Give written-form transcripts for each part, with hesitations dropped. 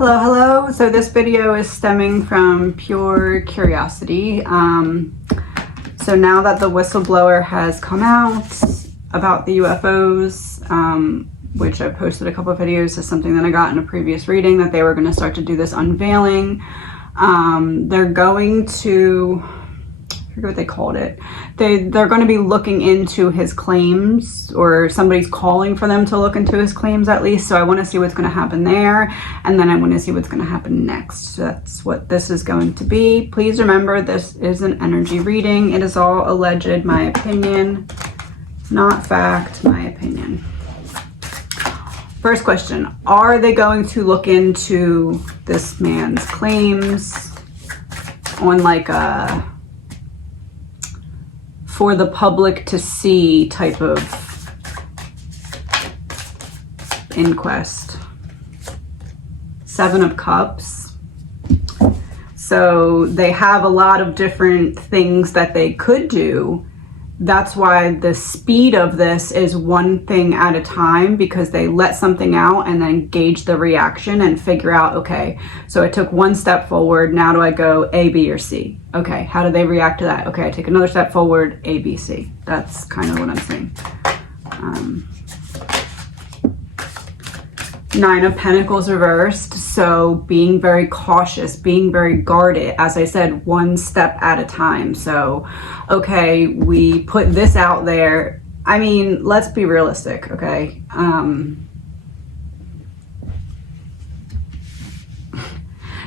Hello, hello. So this video is stemming from pure curiosity. So now that the whistleblower has come out about the UFOs, which I posted a couple of videos, is something that I got in a previous reading, that they were going to start to do this unveiling. They're going to, I forget what they called it. They're going to be looking into his claims, or somebody's calling for them to look into his claims at least. So I want to see what's going to happen there, and then I want to see what's going to happen next. So that's what this is going to be. Please remember, this is an energy reading. It is all alleged, my opinion, not fact, my opinion. First question, are they going to look into this man's claims on like a for the public to see type of inquest? Seven of Cups. So they have a lot of different things that they could do. That's why the speed of this is one thing at a time, because they let something out and then gauge the reaction and figure out, okay, so I took one step forward, now do I go A, B, or C? Okay, how do they react to that? Okay, I take another step forward, A, B, C. That's kind of what I'm saying. Nine of Pentacles reversed, so being very cautious, being very guarded, as I said, one step at a time. So, okay, we put this out there. I mean, let's be realistic, okay?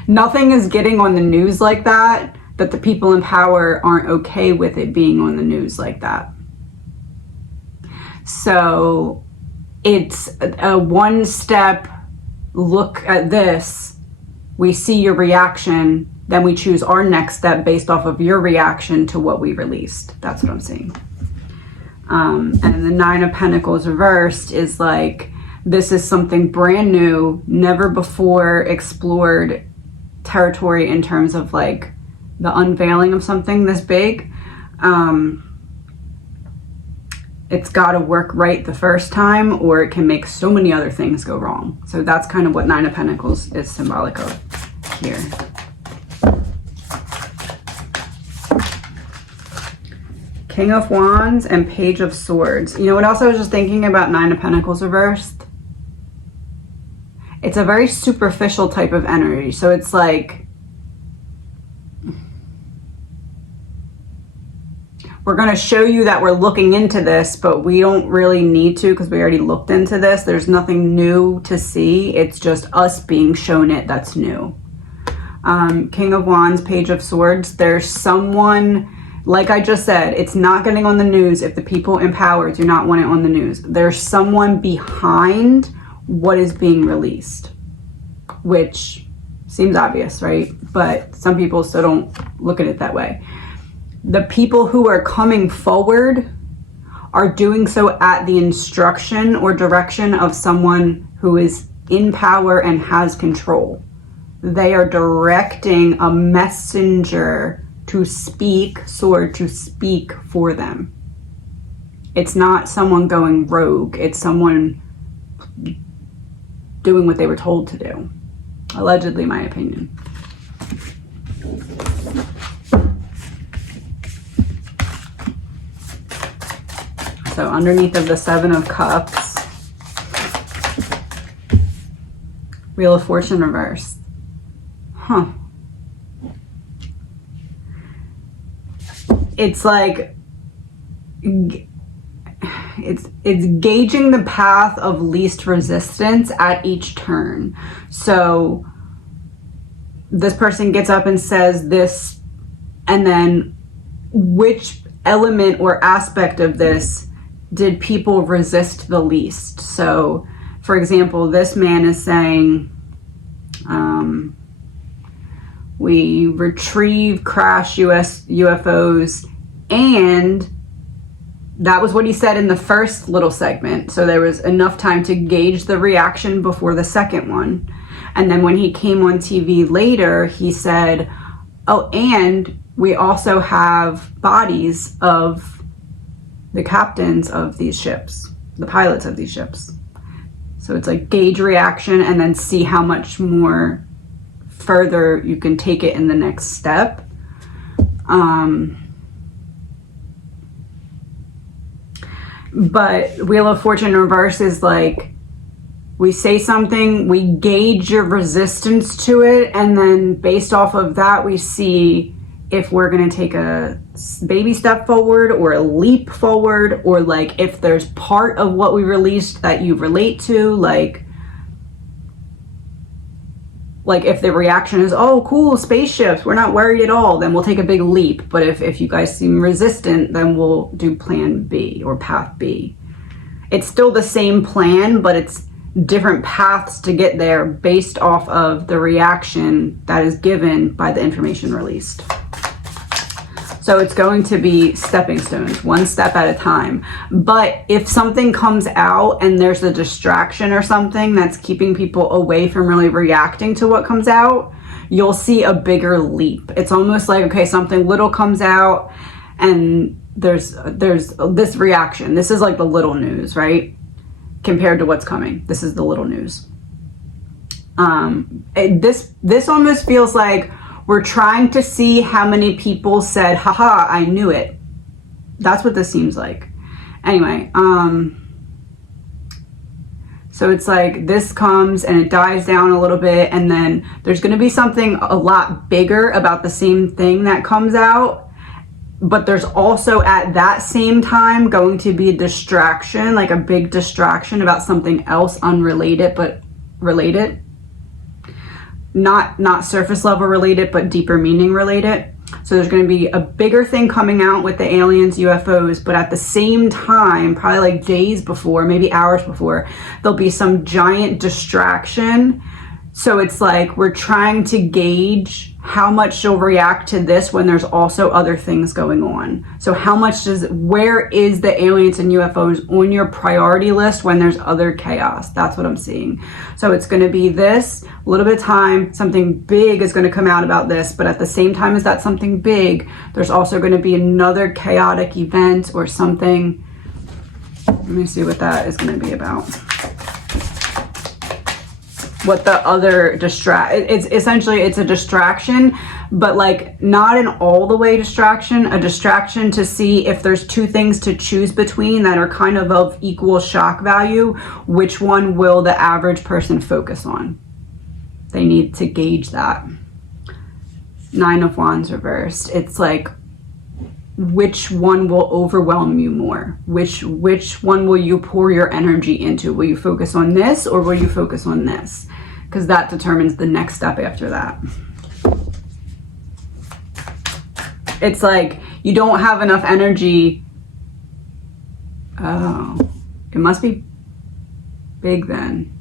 Nothing is getting on the news like that the people in power aren't okay with it being on the news like that. So it's a one step look at this, we see your reaction, then we choose our next step based off of your reaction to what we released. That's what I'm saying. And the Nine of Pentacles reversed is like, this is something brand new, never before explored territory in terms of like the unveiling of something this big. It's got to work right the first time, or it can make so many other things go wrong. So that's kind of what Nine of Pentacles is symbolic of here. King of Wands and Page of Swords. You know what else I was just thinking about Nine of Pentacles reversed? It's a very superficial type of energy. So it's like, we're going to show you that we're looking into this, but we don't really need to, because we already looked into this. There's nothing new to see. It's just us being shown it that's new. King of Wands, Page of Swords. There's someone, like I just said, it's not getting on the news if the people in power do not want it on the news. There's someone behind what is being released, which seems obvious, right? But some people still don't look at it that way. The people who are coming forward are doing so at the instruction or direction of someone who is in power and has control. They are directing a messenger to speak, sword to speak for them. It's not someone going rogue. It's someone doing what they were told to do. Allegedly, my opinion. So underneath of the Seven of Cups, Wheel of Fortune reversed. Huh. It's like, it's gauging the path of least resistance at each turn. So this person gets up and says this, and then which element or aspect of this did people resist the least? So, for example, this man is saying, we retrieve crash UFOs, and that was what he said in the first little segment. So there was enough time to gauge the reaction before the second one. And then when he came on TV later, he said, oh, and we also have bodies of the captains of these ships, the pilots of these ships. So it's like gauge reaction and then see how much more further you can take it in the next step. But Wheel of Fortune in reverse is like, we say something, we gauge your resistance to it, and then based off of that, we see if we're going to take a baby step forward or a leap forward, or like if there's part of what we released that you relate to, like if the reaction is, oh cool, spaceships, we're not worried at all, then we'll take a big leap. But if you guys seem resistant, then we'll do plan B or path B. It's still the same plan, but it's different paths to get there based off of the reaction that is given by the information released. So it's going to be stepping stones, one step at a time. But if something comes out and there's a distraction or something that's keeping people away from really reacting to what comes out, you'll see a bigger leap. It's almost like, okay, something little comes out and there's this reaction. This is like the little news, right? Compared to what's coming. This is the little news. This almost feels like we're trying to see how many people said, haha, I knew it. That's what this seems like. Anyway, so it's like this comes and it dies down a little bit, and then there's going to be something a lot bigger about the same thing that comes out. But there's also at that same time going to be a distraction, like a big distraction about something else unrelated, but related. Not surface level related, but deeper meaning related. So there's going to be a bigger thing coming out with the aliens, UFOs, but at the same time, probably like days before, maybe hours before, there'll be some giant distraction. So it's like we're trying to gauge how much you'll react to this when there's also other things going on. So where is the aliens and UFOs on your priority list when there's other chaos? That's what I'm seeing. So it's going to be this, a little bit of time, something big is going to come out about this, but at the same time as that something big, there's also going to be another chaotic event or something. Let me see what that is going to be about. What the other it's essentially, it's a distraction, but like not an all the way distraction, a distraction to see if there's two things to choose between that are kind of equal shock value, which one will the average person focus on? They need to gauge that. 9 of Wands reversed. It's like, which one will overwhelm you more? Which one will you pour your energy into? Will you focus on this or will you focus on this? Because that determines the next step after that. It's like you don't have enough energy. Oh, it must be big then.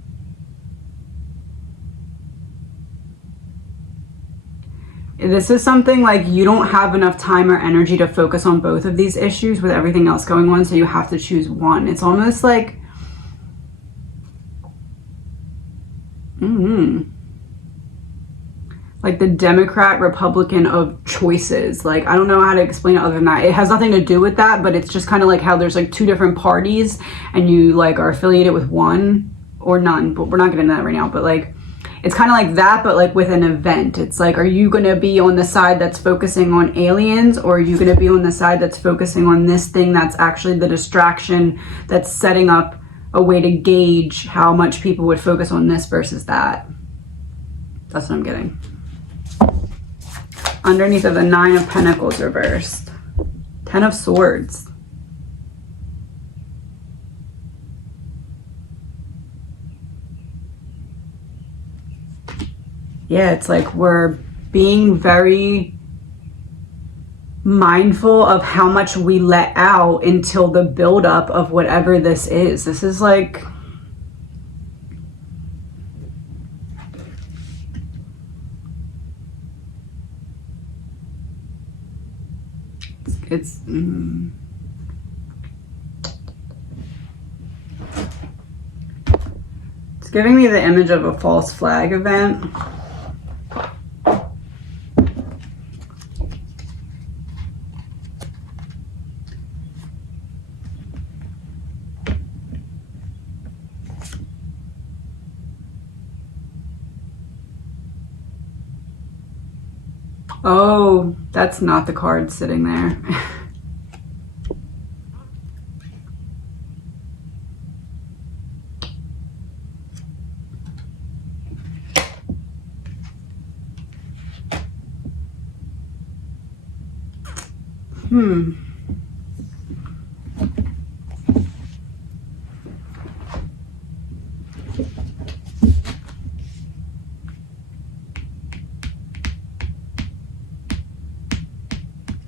This is something like you don't have enough time or energy to focus on both of these issues with everything else going on, so you have to choose one. It's almost like like the Democrat Republican of choices. Like, I don't know how to explain it other than that. It has nothing to do with that, but it's just kind of like how there's like two different parties and you like are affiliated with one or none, but we're not getting into that right now. But like, it's kind of like that, but like with an event. It's like, are you going to be on the side that's focusing on aliens, or are you going to be on the side that's focusing on this thing that's actually the distraction that's setting up a way to gauge how much people would focus on this versus that? That's what I'm getting. Underneath of the 9 of Pentacles reversed. 10 of Swords. Yeah, it's like we're being very mindful of how much we let out until the buildup of whatever this is. This is like, it's giving me the image of a false flag event. Oh, that's not the card sitting there. I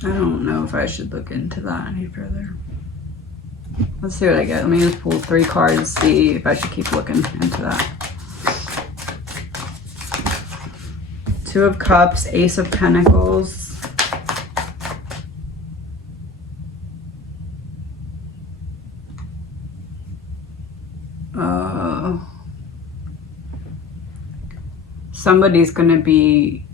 don't know if I should look into that any further. Let's see what I get. Let me just pull 3 cards, see if I should keep looking into that. 2 of Cups, Ace of Pentacles. Somebody's going to be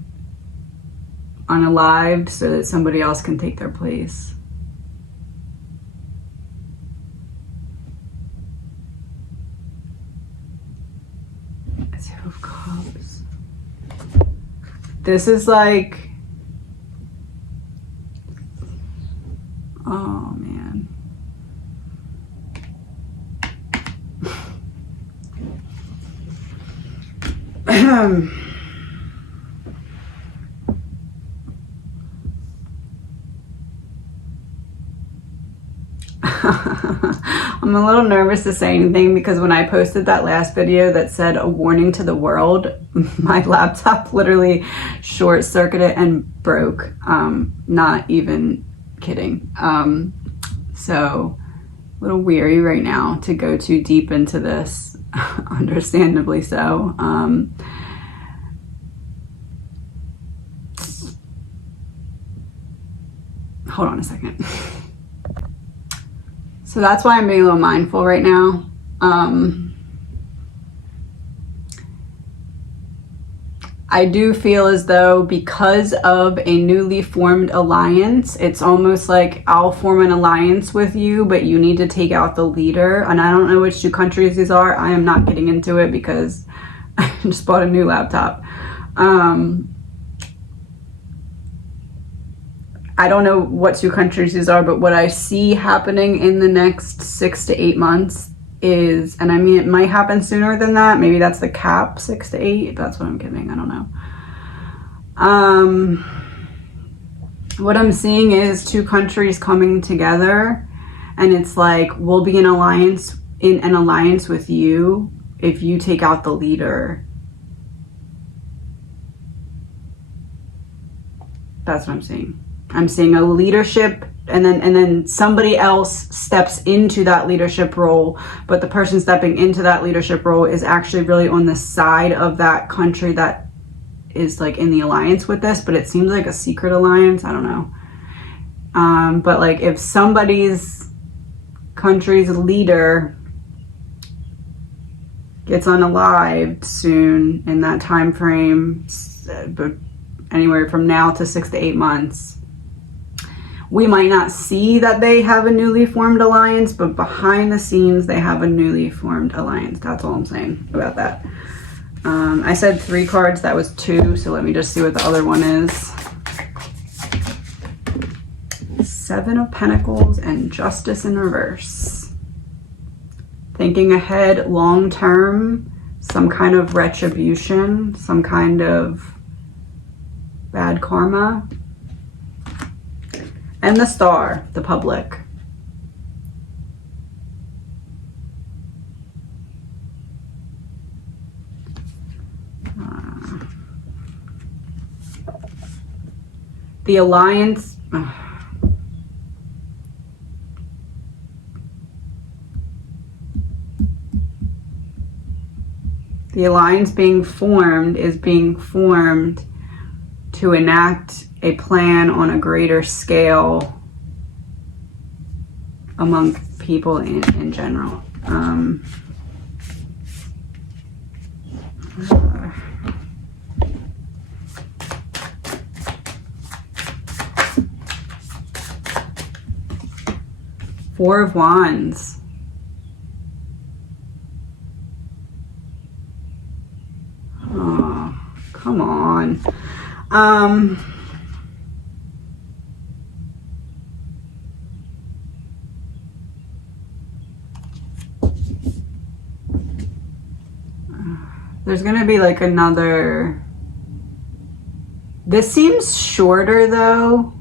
unalived so that somebody else can take their place. Two of Cups. This is like, oh man. I'm a little nervous to say anything because when I posted that last video that said a warning to the world, my laptop literally short-circuited and broke. Not even kidding. So a little weary right now to go too deep into this, understandably so. Hold on a second. So that's why I'm being a little mindful right now. I do feel as though because of a newly formed alliance, it's almost like I'll form an alliance with you, but you need to take out the leader. And I don't know which 2 countries these are. I am not getting into it because I just bought a new laptop. I don't know what 2 countries these are, but what I see happening in the next 6 to 8 months is, and I mean, it might happen sooner than that. Maybe that's the cap, 6 to 8. That's what I'm kidding. I don't know. What I'm seeing is 2 countries coming together, and it's like, we'll be in an alliance with you if you take out the leader. That's what I'm seeing. I'm seeing a leadership, and then somebody else steps into that leadership role, but the person stepping into that leadership role is actually really on the side of that country that is like in the alliance with this, but it seems like a secret alliance. I don't know. But like if somebody's country's leader gets unalived soon in that time frame, but anywhere from now to 6 to 8 months, we might not see that they have a newly formed alliance, but behind the scenes, they have a newly formed alliance. That's all I'm saying about that. I said 3 cards. That was 2. So let me just see what the other one is. 7 of Pentacles and Justice in reverse. Thinking ahead, long term, some kind of retribution, some kind of bad karma. And the Star, the public. The alliance. The alliance being formed is being formed to enact a plan on a greater scale among people in general. Four of Wands. Oh, come on. There's gonna be like another... This seems shorter though.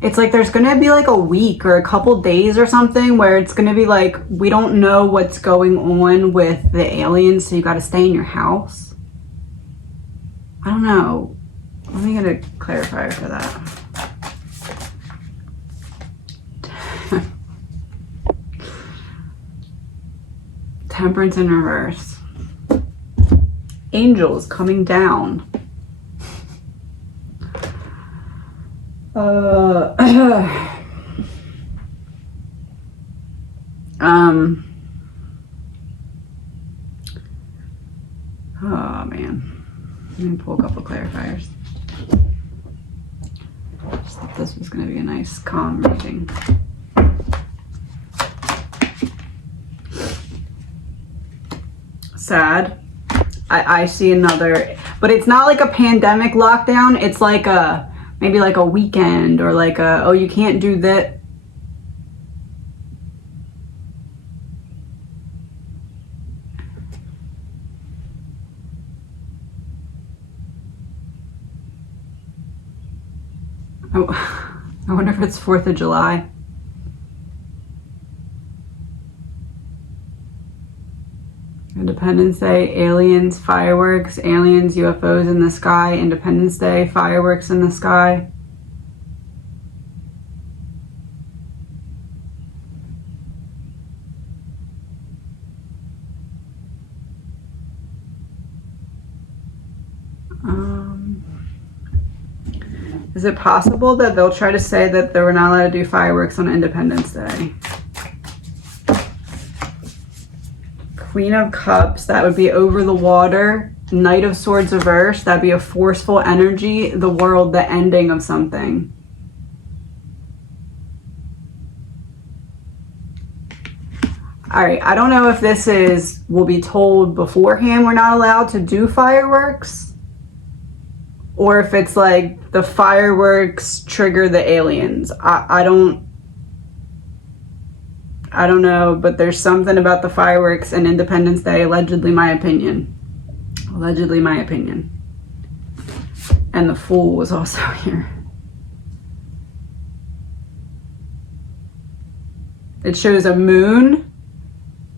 It's like there's gonna be like a week or a couple days or something where it's gonna be like, we don't know what's going on with the aliens, so you gotta stay in your house. I don't know. Let me get a clarifier for that. Temperance in reverse. Angels coming down. Oh man. Let me pull a couple clarifiers. Just thought this was going to be a nice calm reading. Sad. I see another, but it's not like a pandemic lockdown. It's like a, maybe like a weekend or like a, oh, you can't do that. Oh, I wonder if it's 4th of July. Independence Day, aliens, fireworks, aliens, UFOs in the sky. Independence Day, fireworks in the sky. Is it possible that they'll try to say that they were not allowed to do fireworks on Independence Day? Queen of Cups, that would be over the water. Knight of Swords reverse, that'd be a forceful energy. The world, the ending of something. All right, I don't know if this is, we'll be told beforehand we're not allowed to do fireworks, or if it's like the fireworks trigger the aliens. I don't know, but there's something about the fireworks and Independence Day, allegedly my opinion. Allegedly my opinion. And the Fool was also here. It shows a moon,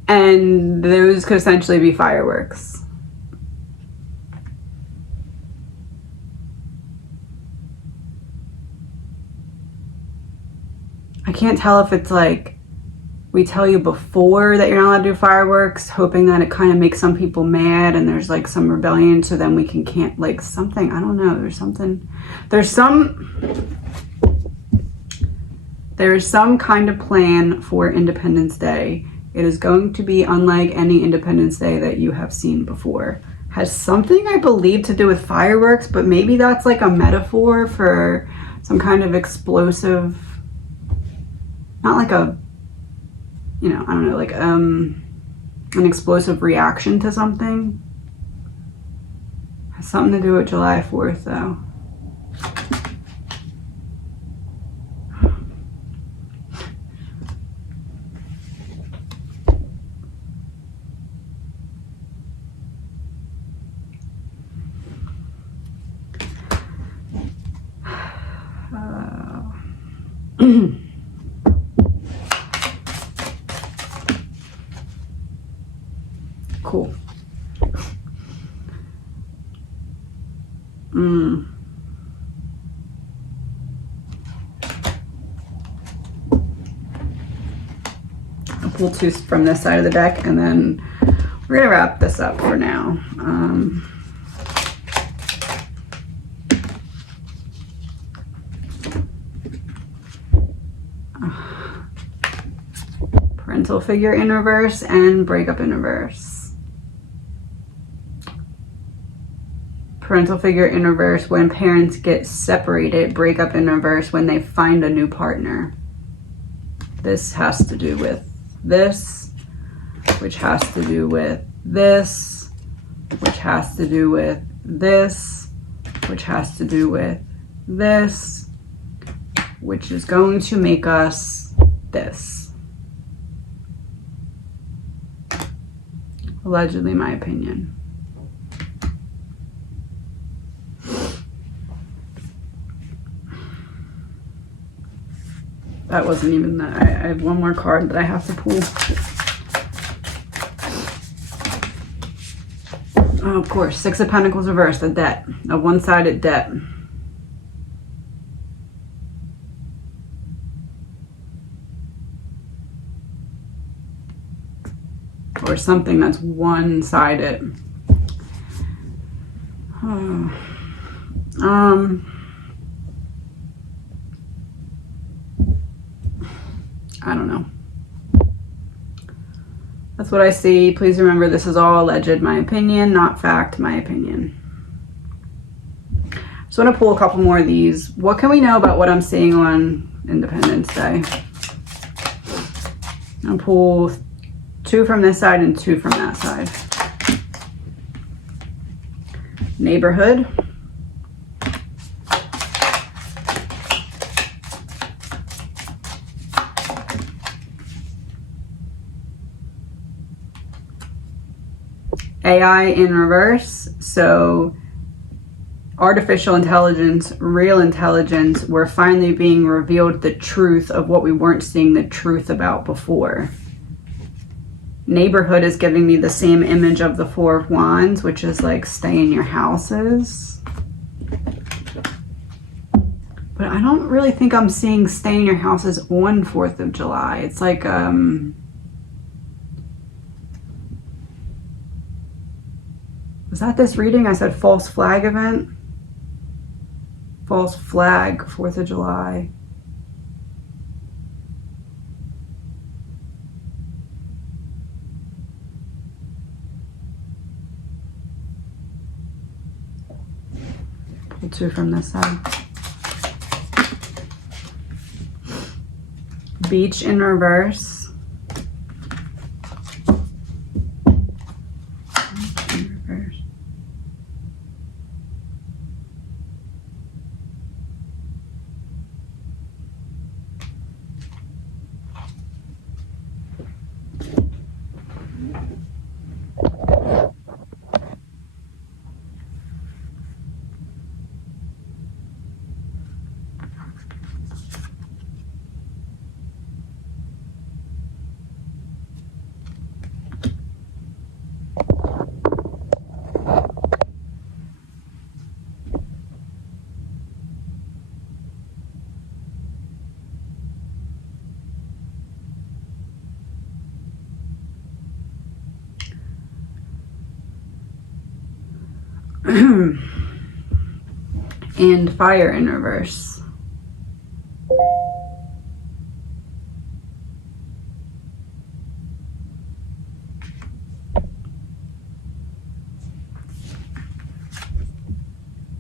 and those could essentially be fireworks. I can't tell if it's like, we tell you before that you're not allowed to do fireworks, hoping that it kind of makes some people mad and there's like some rebellion, so then we can't like something. I don't know. There's some kind of plan for Independence Day. It is going to be unlike any Independence Day that you have seen before. Has something, I believe, to do with fireworks, but maybe that's like a metaphor for some kind of explosive, not like a, you know, I don't know, like an explosive reaction to something. Has something to do with July 4th though. Cool. I'll pull two from this side of the deck, and then we're gonna wrap this up for now. Parental figure in reverse and breakup in reverse. Parental figure in reverse when parents get separated. Breakup in reverse when they find a new partner. This has to do with this, which has to do with this, which has to do with this, which has to do with this, which is going to make us this. Allegedly, my opinion. That wasn't even that. I have one more card that I have to pull. Oh, of course. Six of Pentacles reversed, a debt. A one-sided debt. Or something that's one-sided. Oh. I don't know. That's what I see. Please remember, this is all alleged, my opinion, not fact, my opinion. Just want to pull a couple more of these. What can we know about what I'm seeing on Independence Day? I'll pull 2 from this side and 2 from that side. Neighborhood. AI in reverse. So artificial intelligence, real intelligence, we're finally being revealed the truth of what we weren't seeing the truth about before. Neighborhood is giving me the same image of the Four of Wands, which is like stay in your houses. But I don't really think I'm seeing stay in your houses on 4th of July. It's like, was that this reading? I said false flag event. False flag, 4th of July. Pull 2 from this side. Beach in reverse. And fire in reverse.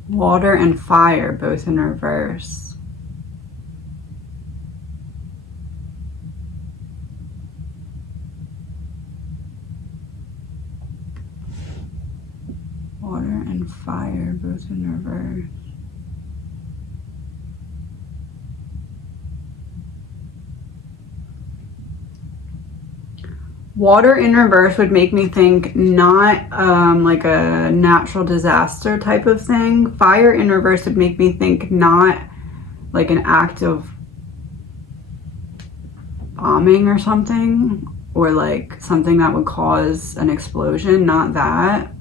Water and fire both in reverse. Water and fire both in reverse. Water in reverse would make me think not like a natural disaster type of thing. Fire in reverse would make me think not like an act of bombing or something, or like something that would cause an explosion, not that.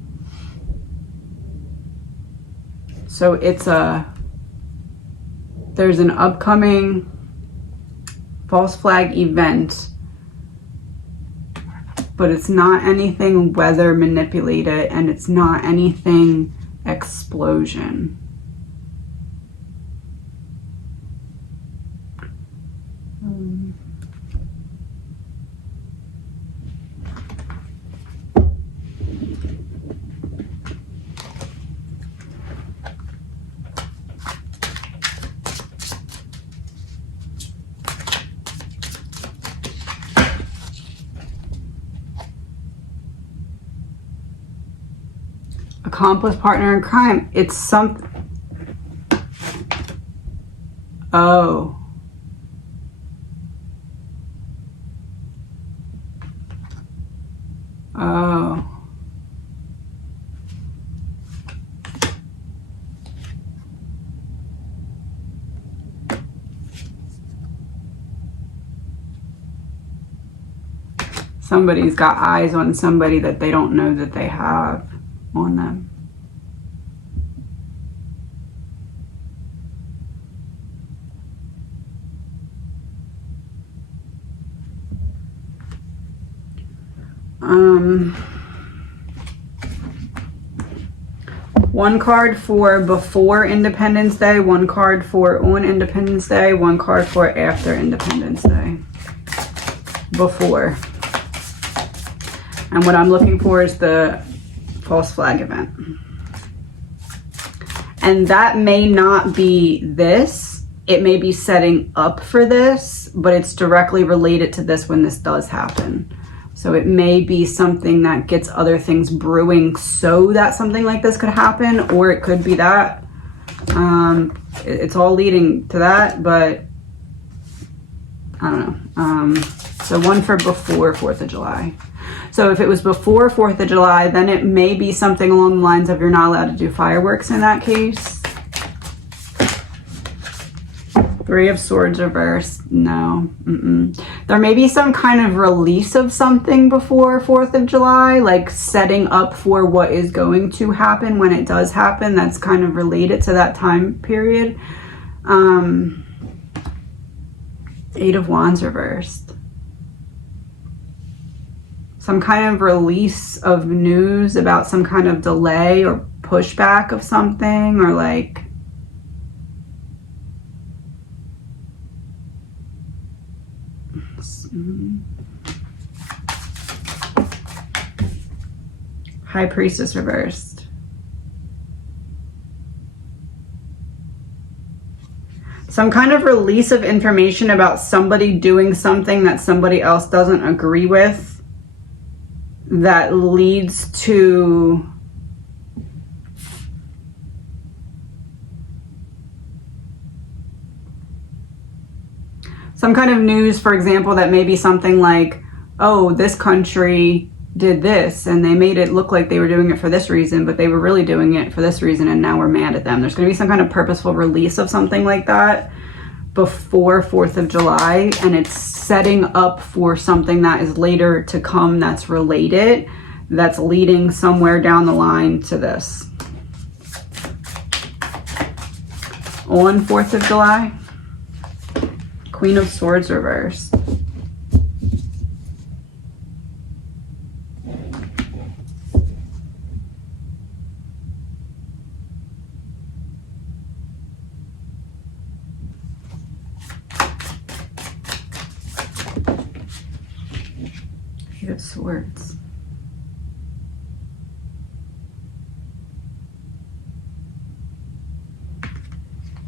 So there's an upcoming false flag event, but it's not anything weather manipulated, and it's not anything explosion. Accomplice, partner in crime. It's some. Oh. Oh. Somebody's got eyes on somebody that they don't know that they have on them. One card for before Independence Day, one card for on Independence Day, one card for after Independence Day. Before. And what I'm looking for is the false flag event. And that may not be this. It may be setting up for this, but it's directly related to this when this does happen. So it may be something that gets other things brewing so that something like this could happen, or it could be that. It's all leading to that, but I don't know. So one for before 4th of July. So if it was before 4th of July, then it may be something along the lines of you're not allowed to do fireworks in that case. 3 of Swords reversed. No. There may be some kind of release of something before 4th of July, like setting up for what is going to happen when it does happen. That's kind of related to that time period. 8 of Wands reversed. Some kind of release of news about some kind of delay or pushback of something, or like High Priestess reversed. Some kind of release of information about somebody doing something that somebody else doesn't agree with, that leads to some kind of news, for example, that may be something like, oh, this country did this and they made it look like they were doing it for this reason, but they were really doing it for this reason and now we're mad at them. There's going to be some kind of purposeful release of something like that before 4th of July, and it's setting up for something that is later to come that's related, that's leading somewhere down the line to this. On 4th of July, Queen of Swords reversed. Eight of Swords.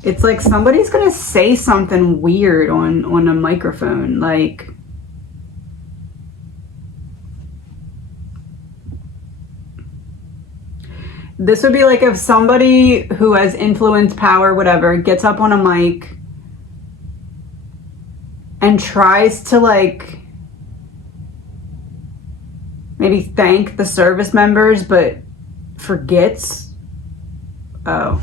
It's like somebody's gonna say something weird on a microphone, like this would be like if somebody who has influence, power, whatever, gets up on a mic and tries to like maybe thank the service members, but forgets. Oh.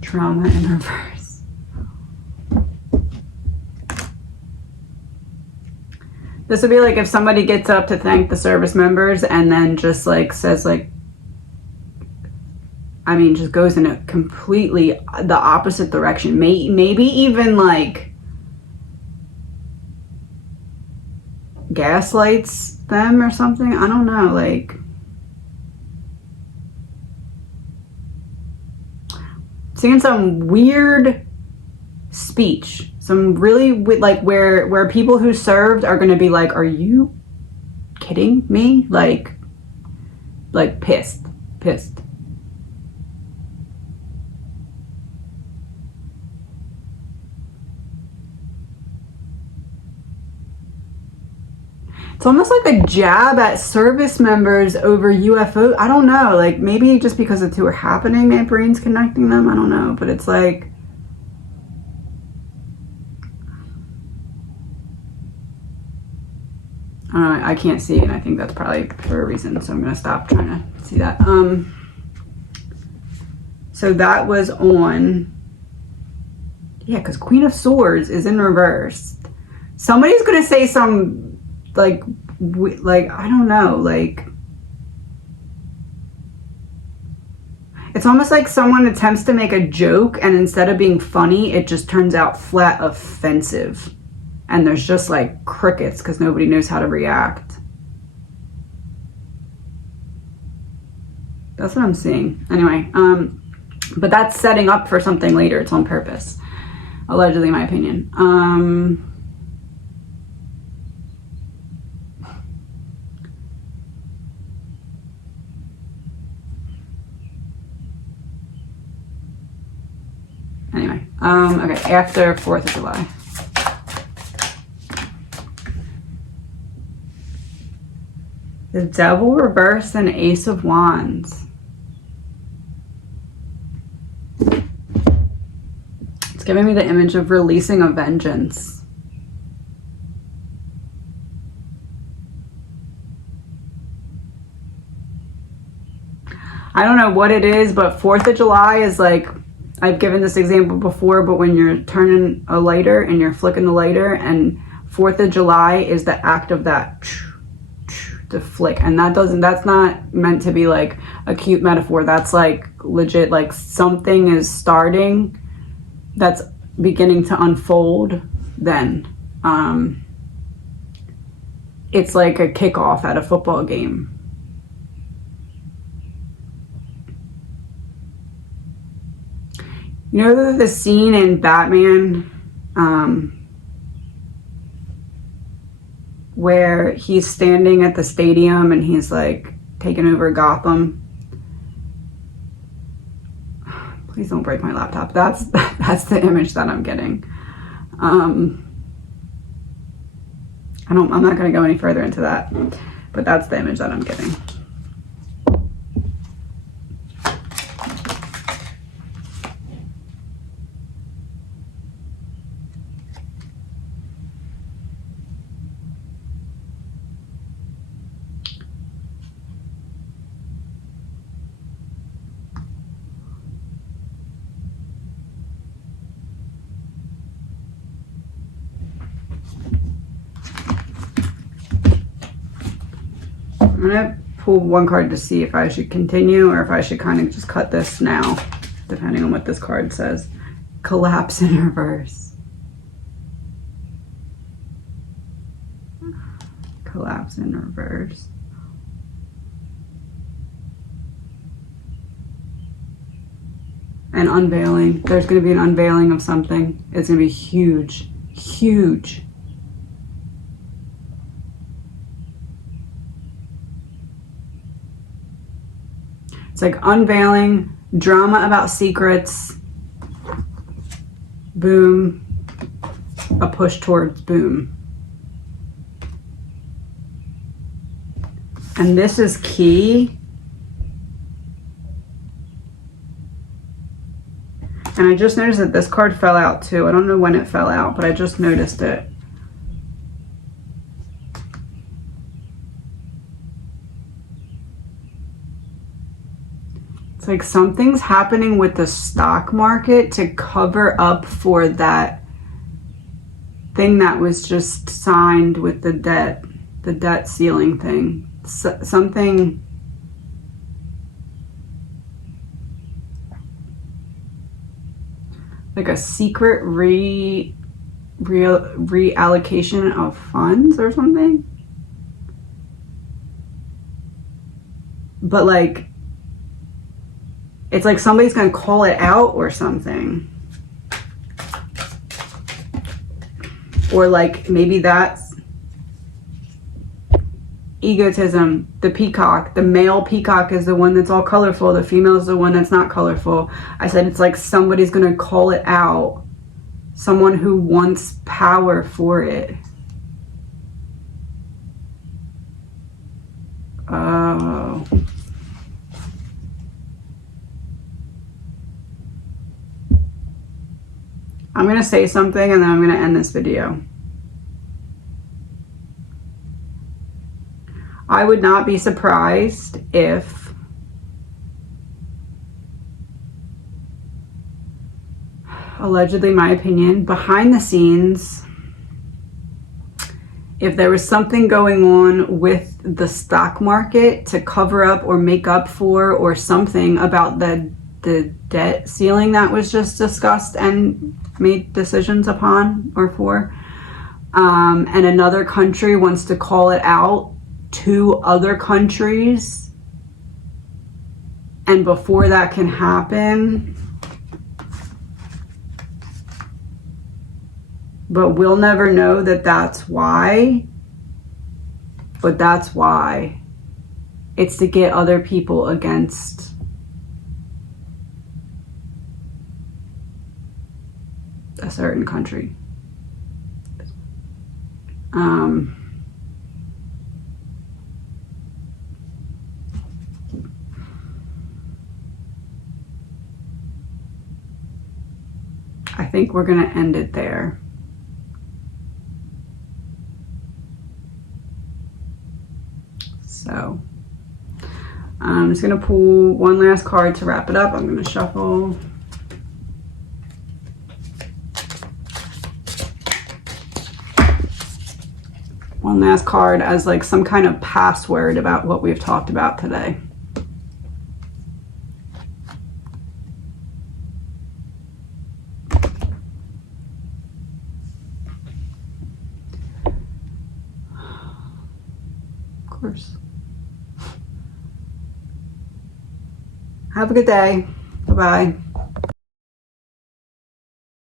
Trauma in reverse. This would be like if somebody gets up to thank the service members and then just like says like, I mean, just goes in a completely the opposite direction. Maybe even like gaslights them or something. I don't know, like seeing some weird speech, some really like where people who served are going to be like, are you kidding me? Like pissed. It's almost like a jab at service members over UFO. I don't know, like maybe just because the two are happening, my brain's connecting them. I don't know, but it's like, I can't see, and I think that's probably for a reason, so I'm going to stop trying to see that. So that was on, yeah, because Queen of Swords is in reverse. Somebody's going to say some, like, I don't know, like, it's almost like someone attempts to make a joke, and instead of being funny, it just turns out flat offensive. And there's just, like, crickets because nobody knows how to react. That's what I'm seeing. Anyway, but that's setting up for something later. It's on purpose. Allegedly, in my opinion. Anyway, okay, after 4th of July. The Devil reversed and Ace of Wands. It's giving me the image of releasing a vengeance. I don't know what it is, but 4th of July is like, I've given this example before, but when you're turning a lighter and you're flicking the lighter, and 4th of July is the act of that to flick, and that's not meant to be like a cute metaphor. That's like legit, like something is starting that's beginning to unfold. Then it's like a kickoff at a football game. You know the scene in Batman where he's standing at the stadium and he's like taking over Gotham? Please don't break my laptop. That's the image that I'm getting. I'm not going to go any further into that, but that's the image that I'm getting. I'm gonna pull one card to see if I should continue or if I should kind of just cut this now, depending on what this card says. Collapse in reverse. Collapse in reverse. An unveiling. There's going to be an unveiling of something. It's going to be huge. Huge. It's like unveiling, drama about secrets, boom, a push towards boom. And this is key. And I just noticed that this card fell out too. I don't know when it fell out, but I just noticed it. It's like something's happening with the stock market to cover up for that thing that was just signed with the debt ceiling thing. Something. Like a secret reallocation of funds or something. But like, it's like somebody's gonna call it out or something. Or like maybe that's egotism. The peacock, the male peacock is the one that's all colorful. The female is the one that's not colorful. I said it's like somebody's gonna call it out. Someone who wants power for it. Oh. I'm gonna say something and then I'm gonna end this video. I would not be surprised if allegedly, my opinion, behind the scenes, if there was something going on with the stock market to cover up or make up for, or something about the debt ceiling that was just discussed and made decisions upon or for, and another country wants to call it out to other countries, and before that can happen, but we'll never know that that's why. But that's why. It's to get other people against a certain country. I think we're going to end it there. So I'm just going to pull one last card to wrap it up. I'm going to shuffle. One last card as like some kind of password about what we've talked about today. Of course. Have a good day. Bye-bye.